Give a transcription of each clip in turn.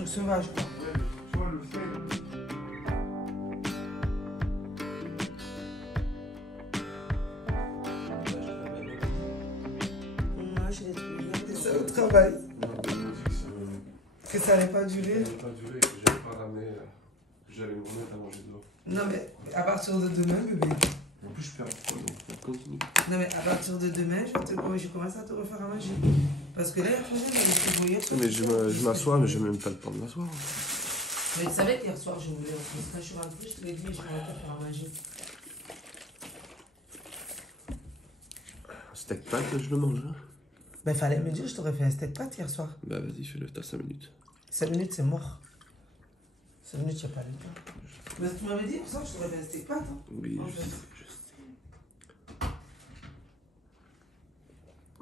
truc sauvage, quoi. Ouais, tu vois, le fait. Moi, je l'ai trouvé ça au travail. Que ça n'allait pas durer. Ça n'allait pas durer, que j'allais pas ramener, que j'allais me remettre à manger de l'eau. Non, mais à partir de demain, bébé. En plus, je perds trop, donc continue. Non, mais à partir de demain, je commence à te refaire à manger. Parce que là, il y a rien dans le frigo. Mais je m'assois, mais j'ai même pas le temps de m'asseoir. Mais tu savais qu'hier soir, je voulais. Quand je suis rentrée, je te l'ai dit, je m'en vais te faire à manger. Steak pâte, je le mange. Hein. Ben, fallait me dire, je t'aurais fait un steak pâte hier soir. Bah, vas-y, fais-le, t'as 5 minutes. 5 minutes, c'est mort. 5 minutes, il n'y a pas le temps. Mais tu m'avais dit, pour ça, je t'aurais fait un steak pâte. Hein. Oui, En je fait. sais.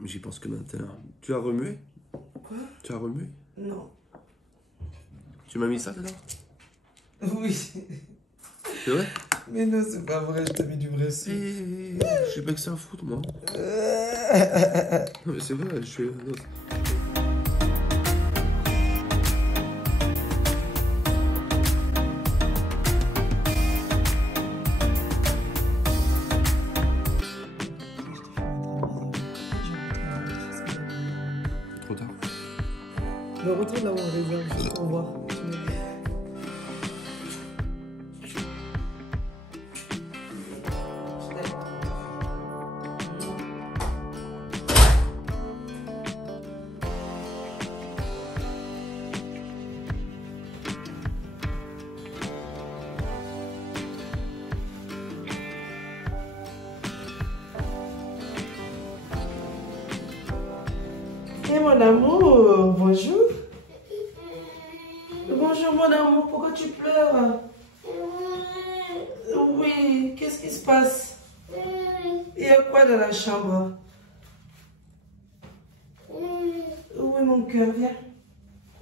Mais j'y pense que maintenant. Tu as remué? Quoi? Tu as remué? Non. Tu m'as mis ça dedans? Oui. C'est vrai? Mais non, c'est pas vrai, je t'ai mis du vrai sucre. Je sais pas que c'est un foot, moi. Non, mais c'est vrai, je suis. Trop tard. Mais retourne là où on réserve, juste pour voir. Tu me dis. Et mon amour, bonjour. Bonjour mon amour, pourquoi tu pleures? Oui, qu'est-ce qui se passe? Il y a quoi dans la chambre? Oui mon cœur, viens.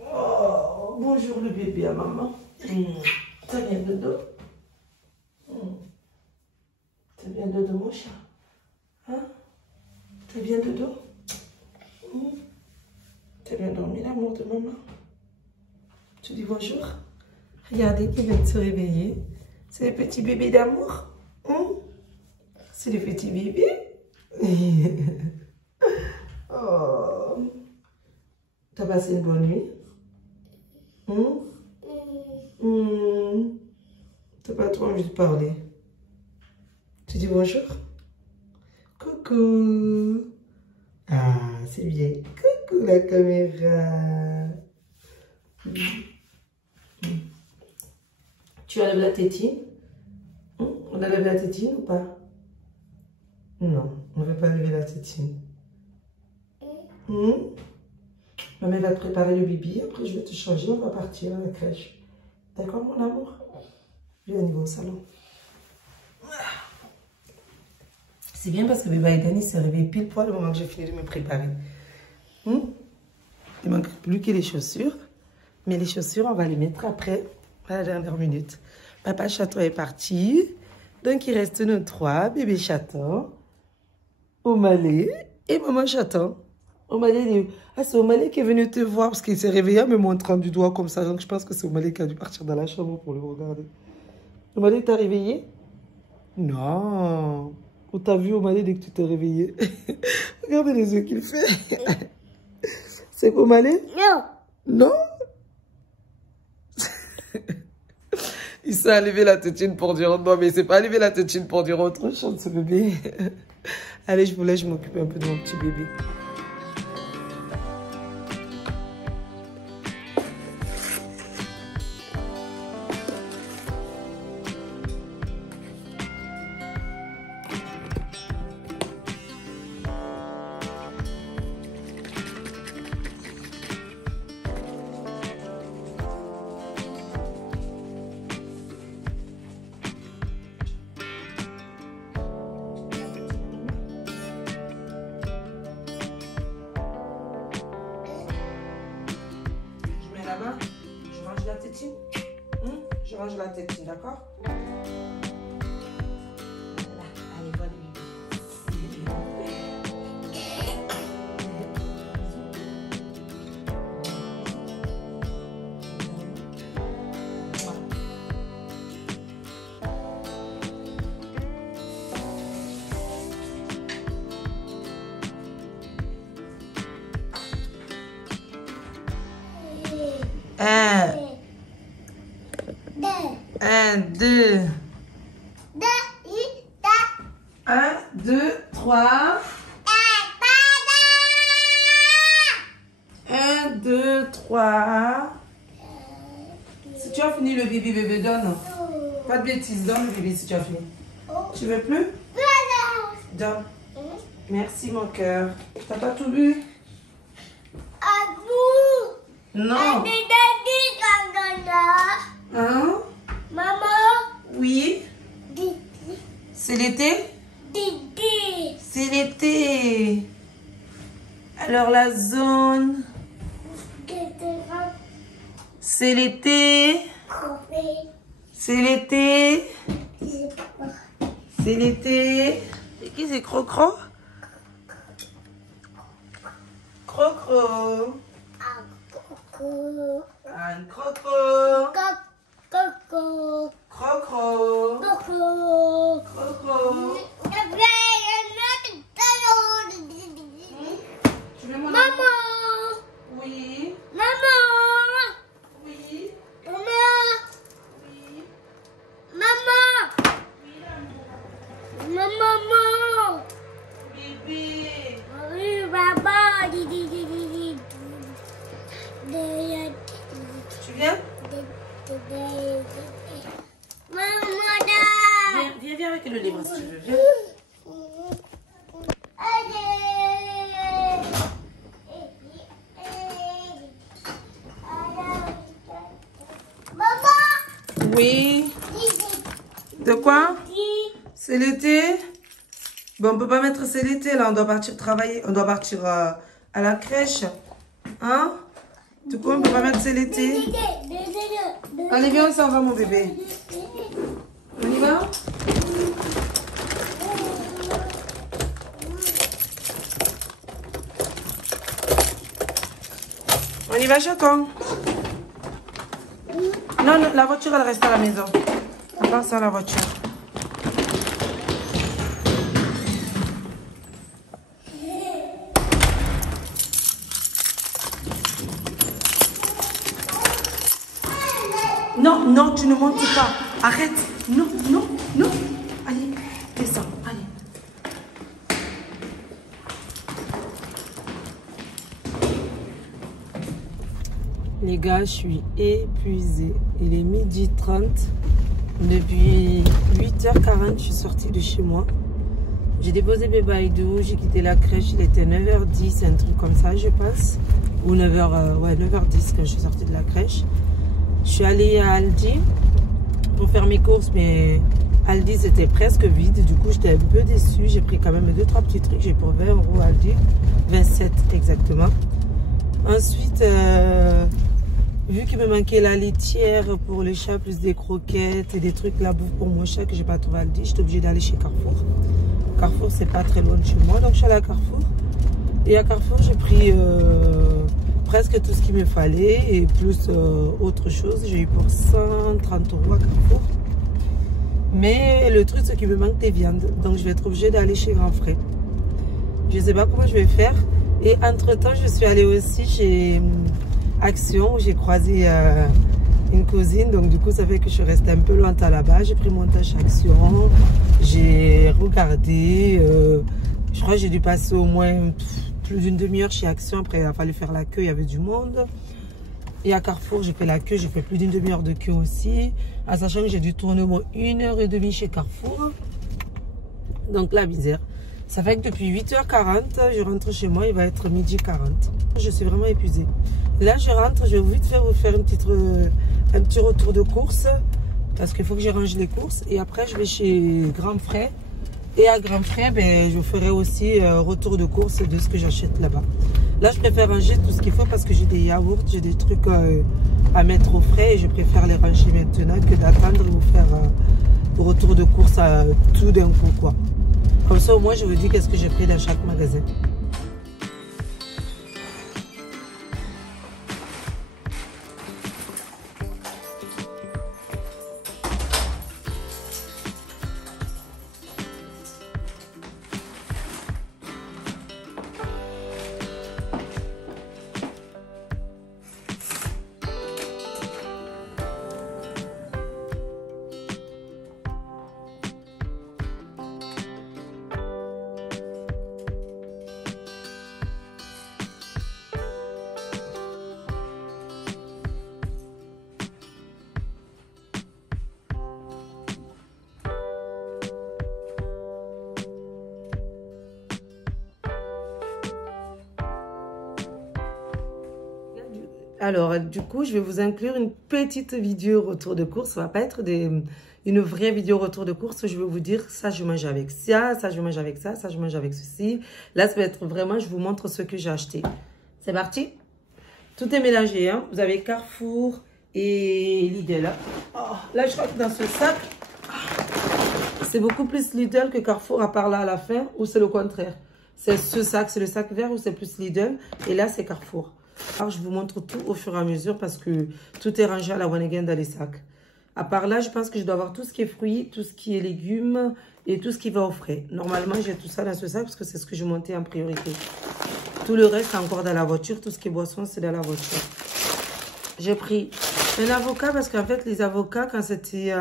Oh, bonjour le bébé à maman. T'as bien dodo? T'as bien dodo mon chat? Hein? T'as bien dodo? T'as bien dormi l'amour de maman? Tu dis bonjour? Regardez, il vient de se réveiller. C'est les petits bébés d'amour. C'est les petits bébés. Oh. T'as passé une bonne nuit? T'as pas trop envie de parler? Tu dis bonjour? Coucou. Ah, c'est bien. Coucou la caméra. Tu enlèves la tétine? On enlève la tétine ou pas? Non, on ne veut pas lever la tétine. Maman va te préparer le bibi, après je vais te changer, on va partir à la crèche. D'accord mon amour? Viens au niveau au salon. C'est bien parce que bébé Aïdani s'est réveillé pile poil au moment que j'ai fini de me préparer. Il ne manque plus que les chaussures. Mais les chaussures, on va les mettre après, à la dernière minute. Papa chaton est parti. Donc, il reste nos 3, bébé chaton, Omalé et maman chaton. Omalé, c'est Omalé qui est venu te voir parce qu'il s'est réveillé en me montrant du doigt comme ça. Donc, je pense que c'est Omalé qui a dû partir dans la chambre pour le regarder. Omalé, t'as réveillé? Non. Ou t'as vu Omalé dès que tu t'es réveillé? Regardez les yeux qu'il fait. C'est Omalé? Non. Non? Il s'est enlevé la tétine pour dire non, mais il s'est pas enlevé la tétine pour dire autre chose, ce bébé. Allez, je vous laisse, je m'occupe un peu de mon petit bébé. Je range la tétine. Je range la tétine, d'accord? Voilà. Allez, voilà le bébé. 2, 3. 1, 2, 3. Si tu as fini le bébé, donne. Pas de bêtises, donne le bébé si tu as fini. Tu veux plus? Donne. Merci mon cœur. T'as pas tout bu? Non. Hein? Maman. Oui. C'est l'été? C'est l'été. Alors la zone. C'est l'été. C'est l'été. C'est l'été. C'est qui c'est Crocro? Crocro. Un croco. Coco. Crocro. Coco. Crocro. Tu veux mon Maman. Oui. Maman. Oui. Maman. Oui. Maman. Maman. Bébé. Oui, papa. Tu viens? Maman. Viens avec le livre si tu veux. Viens. Oui. De quoi? C'est l'été? Bon, on peut pas mettre c'est l'été là, on doit partir travailler, on doit partir à la crèche. Hein? Du coup, on peut pas mettre c'est l'été. Allez, viens, on s'en va mon bébé. On y va? On y va, chaton? Non, non, la voiture, elle reste à la maison. On passe à la voiture. Non, non, tu ne montes pas. Arrête. Non, non, non. Allez, descends. Allez. Les gars, je suis épuisée. Il est 12h30. Depuis 8h40, je suis sortie de chez moi. J'ai déposé bébé Aïdou, j'ai quitté la crèche, il était 9h10, un truc comme ça, je pense. Ou 9h10 quand je suis sortie de la crèche. Je suis allée à Aldi pour faire mes courses, mais Aldi c'était presque vide. Du coup, j'étais un peu déçue. J'ai pris quand même 2-3 petits trucs. J'ai pour 20 € Aldi, 27 exactement. Ensuite, vu qu'il me manquait la laitière pour les chats, plus des croquettes et des trucs, la bouffe pour mon chat que j'ai pas trouvé à Aldi, j'étais obligée d'aller chez Carrefour. Carrefour, c'est pas très loin de chez moi, donc je suis allée à Carrefour. Et à Carrefour, j'ai pris presque tout ce qu'il me fallait et plus autre chose. J'ai eu pour 130 € à Carrefour. Mais le truc, c'est qu'il me manque des viandes. Donc, je vais être obligée d'aller chez Grand Frais. Je sais pas comment je vais faire. Et entre-temps, je suis allée aussi chez Action où j'ai croisé une cousine. Donc, du coup, ça fait que je suis restée un peu longtemps là-bas. J'ai pris mon tâche Action. J'ai regardé. Je crois que j'ai dû passer au moins plus d'une demi-heure chez Action. Après, il a fallu faire la queue. Il y avait du monde. Et à Carrefour, j'ai fait la queue. J'ai fait plus d'une demi-heure de queue aussi. En sachant que j'ai dû tourner au moins 1h30 chez Carrefour. Donc, la misère. Ça fait que depuis 8h40, je rentre chez moi. Il va être 12h40. Je suis vraiment épuisée. Là, je rentre. Je vais vite faire vous faire un petit retour de course. Parce qu'il faut que je range les courses. Et après, je vais chez Grand Frais. Et à Grand Frais, ben, je ferai aussi retour de course de ce que j'achète là-bas. Là, je préfère ranger tout ce qu'il faut parce que j'ai des yaourts, j'ai des trucs à mettre au frais. Et je préfère les ranger maintenant que d'attendre ou faire retour de course tout d'un coup, quoi. Comme ça, au moins, je vous dis qu'est-ce que j'ai pris dans chaque magasin. Alors, du coup, je vais vous inclure une petite vidéo retour de course. Ça va pas être une vraie vidéo retour de course. Je vais vous dire, ça, je mange avec ça, ça, je mange avec ça, ça, je mange avec ceci. Là, ça va être vraiment, je vous montre ce que j'ai acheté. C'est parti. Tout est mélangé, hein. Vous avez Carrefour et Lidl. Oh, là, je crois que dans ce sac, c'est beaucoup plus Lidl que Carrefour, à part là à la fin, ou c'est le contraire. C'est ce sac, c'est le sac vert ou c'est plus Lidl. Et là, c'est Carrefour. Alors, je vous montre tout au fur et à mesure parce que tout est rangé à la one again dans les sacs. À part là, je pense que je dois avoir tout ce qui est fruits, tout ce qui est légumes et tout ce qui va au frais. Normalement, j'ai tout ça dans ce sac parce que c'est ce que je montais en priorité. Tout le reste, c'est encore dans la voiture. Tout ce qui est boisson, c'est dans la voiture. J'ai pris un avocat parce qu'en fait, les avocats, quand c'était...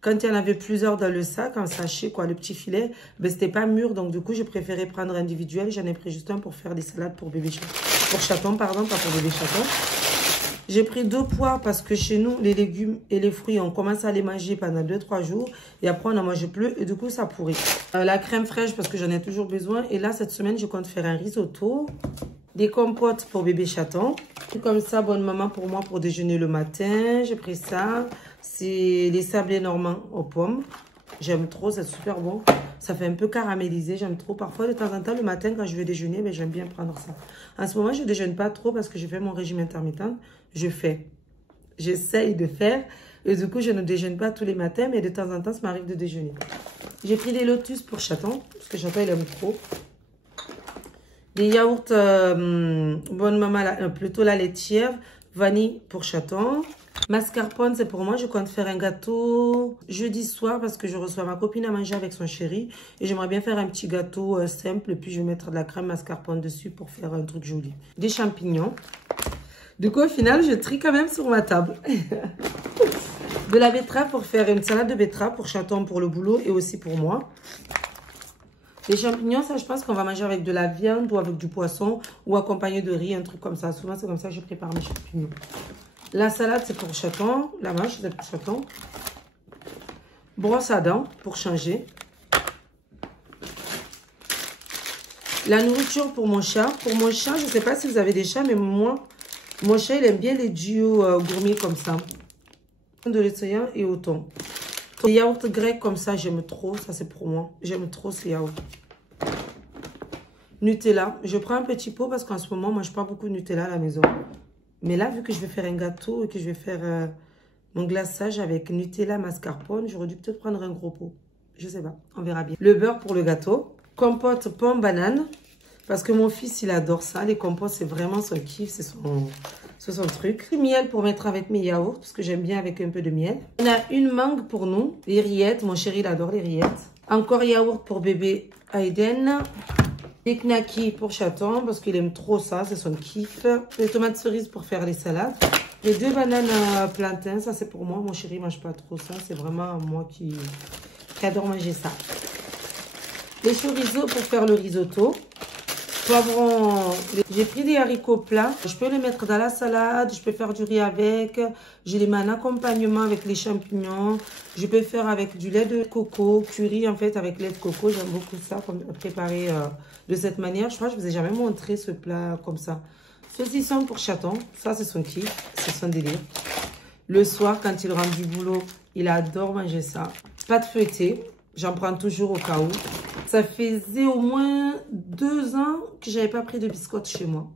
quand il y en avait plusieurs dans le sac, en sachet, quoi, le petit filet, ben, c'était pas mûr. Donc, du coup, j'ai préféré prendre individuel. J'en ai pris juste un pour faire des salades pour bébé chaton. Pour chaton, pardon, pas pour bébé chaton. J'ai pris 2 poires parce que chez nous, les légumes et les fruits, on commence à les manger pendant 2-3 jours. Et après, on n'en mange plus et du coup, ça pourrit. La crème fraîche parce que j'en ai toujours besoin. Et là, cette semaine, je compte faire un risotto. Des compotes pour bébé chaton. Comme ça, bonne maman pour moi pour déjeuner le matin. J'ai pris ça. C'est les sablés normands aux pommes. J'aime trop, c'est super bon. Ça fait un peu caramélisé, j'aime trop. Parfois, de temps en temps, le matin, quand je vais déjeuner, ben, j'aime bien prendre ça. En ce moment, je ne déjeune pas trop parce que je fais mon régime intermittent. J'essaye de faire. Et du coup, je ne déjeune pas tous les matins, mais de temps en temps, ça m'arrive de déjeuner. J'ai pris des lotus pour chaton, parce que chaton, il aime trop. Des yaourts bonne maman, plutôt la laitière, vanille pour chaton. Mascarpone, c'est pour moi. Je compte faire un gâteau jeudi soir parce que je reçois ma copine à manger avec son chéri. Et j'aimerais bien faire un petit gâteau simple. Et puis, je vais mettre de la crème mascarpone dessus pour faire un truc joli. Des champignons. Du coup, au final, je trie quand même sur ma table. De la betterave pour faire une salade de betterave pour chaton, pour le boulot et aussi pour moi. Les champignons, ça, je pense qu'on va manger avec de la viande ou avec du poisson ou accompagné de riz, un truc comme ça. Souvent, c'est comme ça que je prépare mes champignons. La salade, c'est pour chaton. La mâche, c'est pour chaton. Brosse à dents pour changer. La nourriture pour mon chat. Pour mon chat, je ne sais pas si vous avez des chats, mais moi, mon chat, il aime bien les duos gourmets comme ça. De lait soya et au thon. Les yaourts grecs comme ça, j'aime trop. Ça, c'est pour moi. J'aime trop ces yaourts. Nutella. Je prends un petit pot parce qu'en ce moment, moi, je mange pas beaucoup de Nutella à la maison. Mais là, vu que je vais faire un gâteau et que je vais faire mon glaçage avec Nutella mascarpone, j'aurais dû peut-être prendre un gros pot. Je sais pas, on verra bien. Le beurre pour le gâteau. Compote pomme banane. Parce que mon fils, il adore ça. Les compotes, c'est vraiment son kiff, c'est son truc. Du miel pour mettre avec mes yaourts, parce que j'aime bien avec un peu de miel. On a une mangue pour nous. Les rillettes, mon chéri, il adore les rillettes. Encore yaourt pour bébé Aiden. Des knackis pour chaton, parce qu'il aime trop ça, c'est son kiff. Les tomates cerises pour faire les salades. Les 2 bananes plantain, ça c'est pour moi. Mon chéri ne mange pas trop ça, c'est vraiment moi qui adore manger ça. Les chorizo pour faire le risotto. Poivrons, j'ai pris des haricots plats. Je peux les mettre dans la salade, je peux faire du riz avec. Je les mets en accompagnement avec les champignons. Je peux faire avec du lait de coco, curry en fait avec lait de coco. J'aime beaucoup ça, préparé de cette manière. Je crois que je ne vous ai jamais montré ce plat comme ça. Saucisson pour chaton, ça c'est son kiff, c'est son délire. Le soir, quand il rentre du boulot, il adore manger ça. Pâte feuilletée, j'en prends toujours au cas où. Ça faisait au moins 2 ans que j'avais pas pris de biscottes chez moi.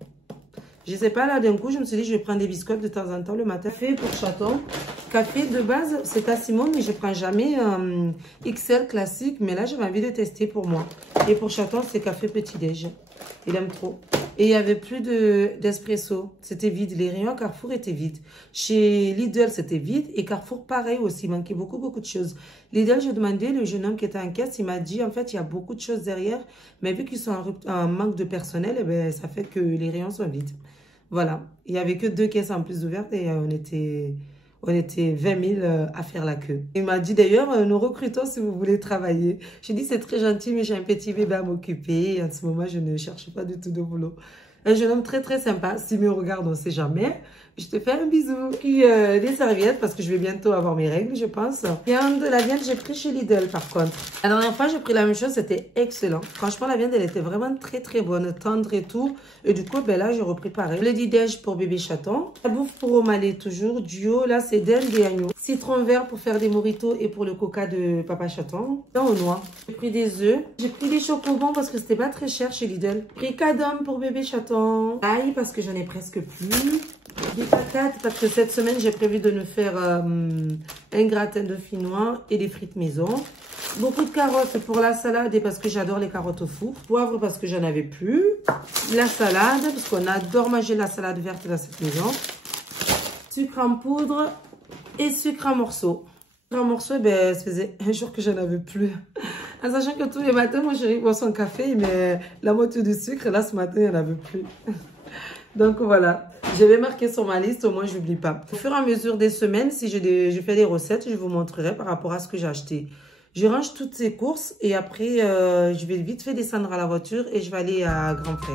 Je sais pas, là d'un coup, je me suis dit je vais prendre des biscottes de temps en temps le matin. Café pour chaton. Café de base, c'est à Simone, mais je prends jamais XL classique. Mais là, j'avais envie de tester pour moi. Et pour chaton, c'est café petit-déj. Il aime trop. Et il n'y avait plus d'espresso. C'était vide. Les rayons Carrefour étaient vides. Chez Lidl, c'était vide. Et Carrefour, pareil aussi. Il manquait beaucoup de choses. Lidl, j'ai demandé, le jeune homme qui était en caisse, il m'a dit, en fait, il y a beaucoup de choses derrière. Mais vu qu'ils sont en manque de personnel, eh ben, ça fait que les rayons sont vides. Voilà. Il n'y avait que 2 caisses en plus ouvertes et on était 20 000 à faire la queue. Il m'a dit d'ailleurs, nous recrutons si vous voulez travailler. J'ai dit, c'est très gentil, mais j'ai un petit bébé à m'occuper. En ce moment, je ne cherche pas du tout de boulot. Un jeune homme très, très sympa. S'il me regarde, on ne sait jamais. Je te fais un bisou. Puis des serviettes parce que je vais bientôt avoir mes règles, je pense. La viande, j'ai pris chez Lidl par contre. La dernière fois, j'ai pris la même chose, c'était excellent. Franchement, la viande, elle était vraiment très très bonne, tendre et tout. Et du coup, ben là, j'ai repris pareil. Le dit-déj pour bébé chaton. La bouffe pour O'Malley, toujours duo. Là, c'est dinde et agneau. Citron vert pour faire des mojitos et pour le coca de papa chaton. Dans aux noix. J'ai pris des œufs. J'ai pris des chocobons parce que c'était pas très cher chez Lidl. J'ai pris cadom pour bébé chaton. Ail parce que j'en ai presque plus. Des patates parce que cette semaine, j'ai prévu de nous faire un gratin de finois et des frites maison. Beaucoup de carottes pour la salade et parce que j'adore les carottes au four. Poivre parce que j'en avais plus. La salade parce qu'on adore manger la salade verte dans cette maison. Sucre en poudre et sucre en morceaux. Sucre en morceaux, ben, ça faisait un jour que j'en avais plus. En sachant que tous les matins, moi, je bois son café, mais la moitié du sucre, là, ce matin, il n'y en avait plus. Donc voilà, je vais marquer sur ma liste, au moins je n'oublie pas. Au fur et à mesure des semaines, si je fais des recettes, je vous montrerai par rapport à ce que j'ai acheté. Je range toutes ces courses et après, je vais vite fait descendre à la voiture et je vais aller à Grand Pré.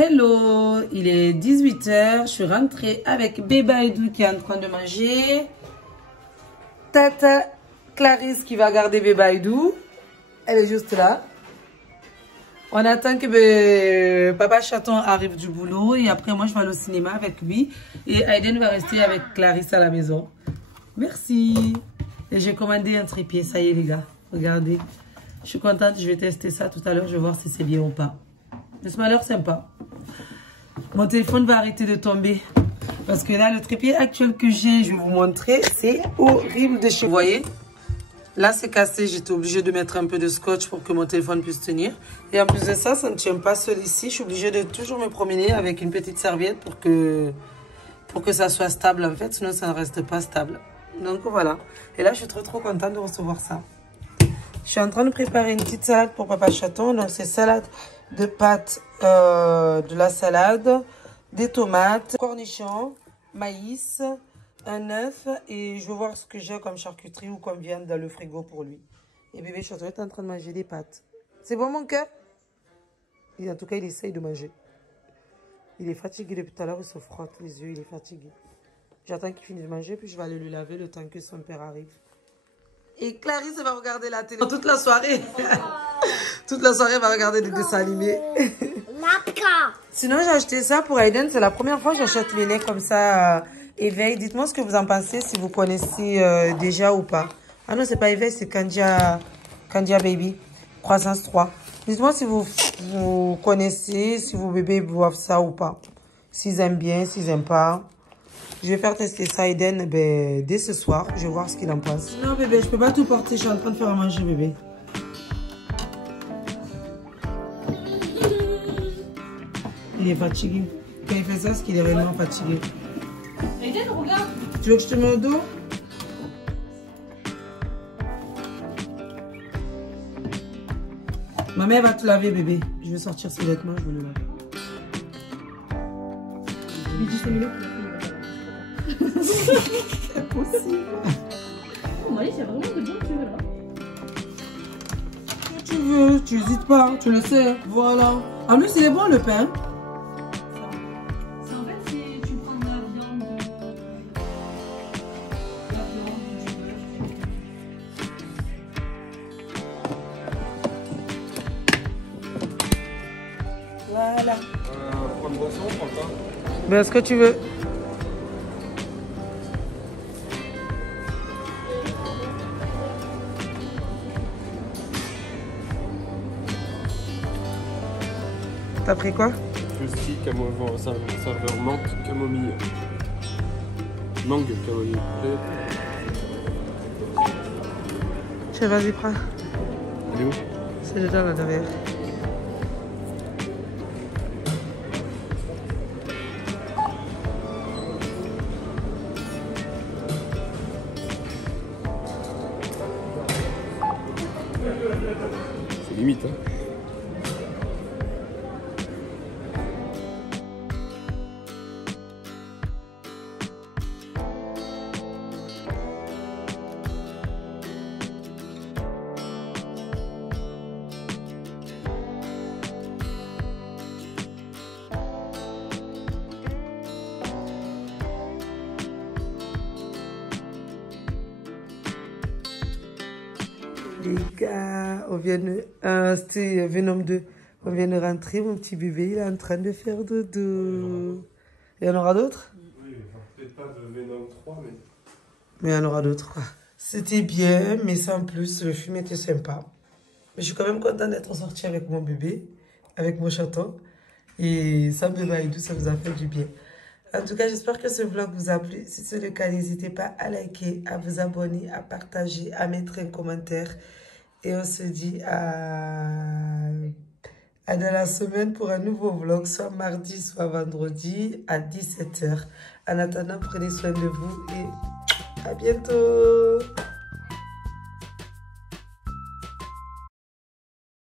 Hello, il est 18 h, je suis rentrée avec Bébé Aïdou qui est en train de manger. Tata Clarisse qui va garder Bébé Aïdou. Elle est juste là. On attend que papa chaton arrive du boulot et après moi je vais aller au cinéma avec lui. Et Aiden va rester avec Clarisse à la maison. Merci. Et j'ai commandé un trépied, ça y est les gars. Regardez. Je suis contente, je vais tester ça tout à l'heure, je vais voir si c'est bien ou pas. Mais ça m'a l'air sympa. Mon téléphone va arrêter de tomber. Parce que là, le trépied actuel que j'ai, je vais vous montrer, c'est horrible de chez vous. Vous voyez? Là, c'est cassé. J'étais obligée de mettre un peu de scotch pour que mon téléphone puisse tenir. Et en plus de ça, ça ne tient pas seul ici. Je suis obligée de toujours me promener avec une petite serviette pour que ça soit stable en fait. Sinon, ça ne reste pas stable. Donc voilà. Et là, je suis trop contente de recevoir ça. Je suis en train de préparer une petite salade pour papa chaton. Donc, c'est salade de pâtes, de la salade, des tomates, cornichons, maïs, un œuf et je vais voir ce que j'ai comme charcuterie ou comme viande dans le frigo pour lui. Et bébé chaton est en train de manger des pâtes. C'est bon mon cœur? En tout cas, il essaye de manger. Il est fatigué depuis tout à l'heure, il se frotte les yeux, il est fatigué. J'attends qu'il finisse de manger puis je vais aller lui laver le temps que son père arrive. Et Clarisse va regarder la télé toute la soirée. Toute la soirée, elle va regarder des dessins animés. Sinon, j'ai acheté ça pour Aiden. C'est la première fois que j'achète les laits comme ça, Éveil. Dites-moi ce que vous en pensez, si vous connaissez déjà ou pas. Ah non, c'est pas Éveil, c'est Candia Baby. Croissance 3. Dites-moi si vous connaissez, si vos bébés boivent ça ou pas. S'ils aiment bien, s'ils n'aiment pas. Je vais faire tester ça à Eden dès ce soir. Je vais voir ce qu'il en pense. Non bébé, je peux pas tout porter. Je suis en train de faire à manger bébé. Il est fatigué. Quand il fait ça, c'est qu'il est réellement fatigué. Eden, regarde. Tu veux que je te mette au dos? Ma mère va te laver bébé. Je vais sortir ses vêtements, je vais le laver. Lui dis c'est mieux. C'est impossible. Oh, Mali, c'est vraiment de bon que tu veux là. Tu veux, tu n'hésites pas, tu le sais. Voilà. En plus, il est bon le pain. C'est en fait, si tu prends de la viande, du beurre. Voilà. Prendre boisson, on prend pas. Ben, ce que tu veux. T'as pris quoi? Whisky, serveur menthe, camomille. Mangue, camomille. Tiens, vas-y, prends. Il est où? C'est dedans, là, derrière. C'est limite, hein. Les gars, on vient de... c'était Venom 2. On vient de rentrer, mon petit bébé, il est en train de faire dodo. Il y en aura d'autres? Oui, peut-être pas de Venom 3, mais... Mais il y en aura d'autres, quoi. C'était bien, mais sans plus, le film était sympa. Mais je suis quand même contente d'être sortie avec mon bébé, avec mon chaton. Et sans bébé Aïdou, ça vous a fait du bien. En tout cas, j'espère que ce vlog vous a plu. Si c'est le cas, n'hésitez pas à liker, à vous abonner, à partager, à mettre un commentaire. Et on se dit à dans la semaine pour un nouveau vlog, soit mardi, soit vendredi à 17 h. En attendant, prenez soin de vous et à bientôt.